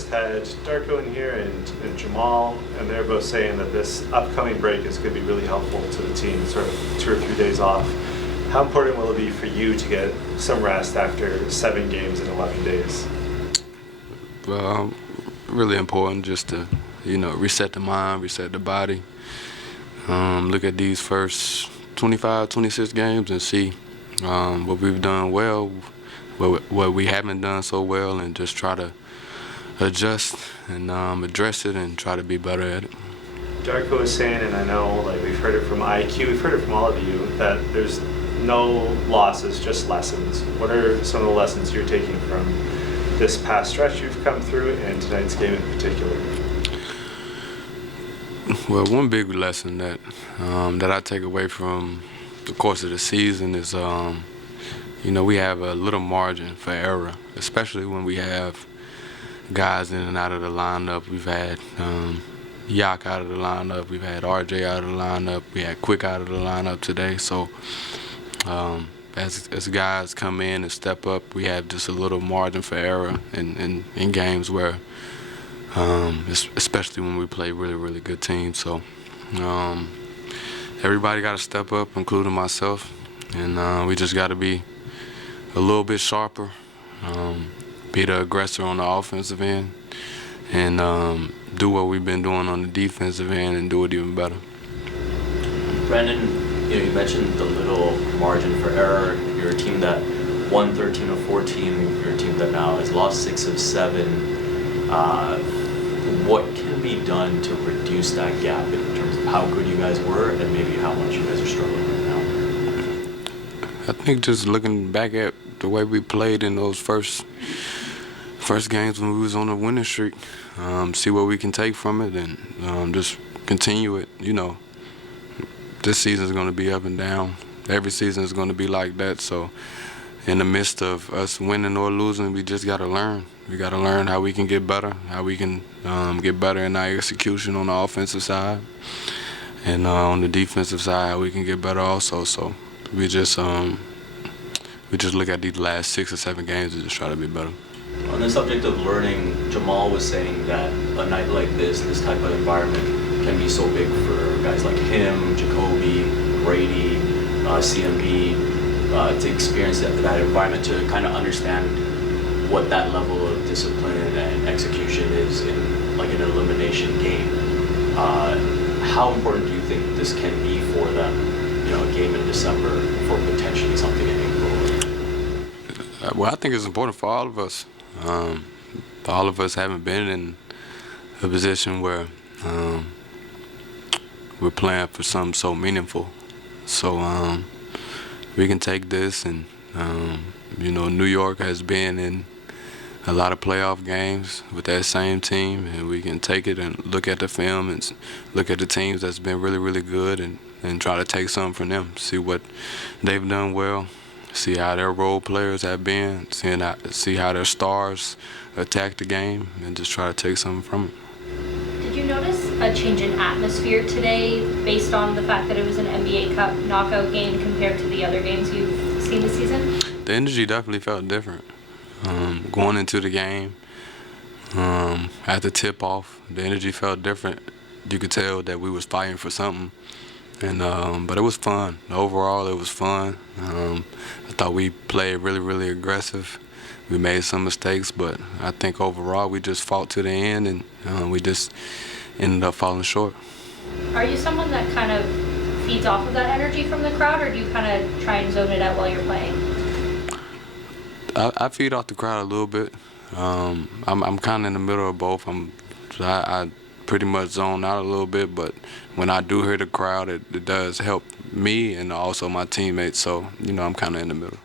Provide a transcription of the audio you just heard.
just had Darko in here and Jamal, and they're both saying that this upcoming break is going to be really helpful to the team, sort of 2 or 3 days off. How important will it be for you to get some rest after 7 games in 11 days? Well, really important just to, reset the mind, reset the body, look at these first 25, 26 games and see what we've done well, what we haven't done so well, and just try to adjust and address it and try to be better at it. Darko is saying, and I know we've heard it from IQ, we've heard it from all of you, that there's no losses, just lessons. What are some of the lessons you're taking from this past stretch you've come through and tonight's game in particular? Well, one big lesson that I take away from the course of the season is, we have a little margin for error, especially when we have guys in and out of the lineup. We've had Yak out of the lineup. We've had RJ out of the lineup. We had Quick out of the lineup today. So as guys come in and step up, we have just a little margin for error in games where, especially when we play really, really good teams. So everybody got to step up, including myself, and we just got to be a little bit sharper, be the aggressor on the offensive end, and do what we've been doing on the defensive end and do it even better. Brandon, you mentioned the little margin for error. You're a team that won 13 of 14. You're a team that now has lost 6 of 7. What can be done to reduce that gap in terms of how good you guys were and maybe how much you guys are struggling right now? I think just looking back at the way we played in those first games when we was on a winning streak, see what we can take from it and just continue it. This season is going to be up and down. Every season is going to be like that. So in the midst of us winning or losing, we just got to learn. We got to learn how we can get better, how we can get better in our execution on the offensive side, and on the defensive side, how we can get better also. So we just look at these last 6 or 7 games and just try to be better. On the subject of learning, Jamal was saying that a night like this type of environment, can be so big for guys like him, Jacoby, Brady, CMB, to experience that environment, to kind of understand what that level of discipline and execution is in an elimination game. How important do you think this can be for them, a game in December for potentially something in April? Well, I think it's important for all of us. All of us haven't been in a position where we're playing for something so meaningful. So we can take this and, New York has been in a lot of playoff games with that same team, and we can take it and look at the film and look at the teams that's been really, really good and try to take something from them, see what they've done well, see how their role players have been, see how their stars attack the game, and just try to take something from it. Did you notice a change in atmosphere today based on the fact that it was an NBA Cup knockout game compared to the other games you've seen this season? The energy definitely felt different. Going into the game, at the tip-off, the energy felt different. You could tell that we was fighting for something, but it was fun. Overall, it was fun. I thought we played really, really aggressive. We made some mistakes, but I think overall we just fought to the end, and we just ended up falling short. Are you someone that kind of feeds off of that energy from the crowd, or do you kind of try and zone it out while you're playing? I feed off the crowd a little bit. I'm kind of in the middle of both. I pretty much zone out a little bit, but when I do hear the crowd, it does help me and also my teammates. So, I'm kind of in the middle.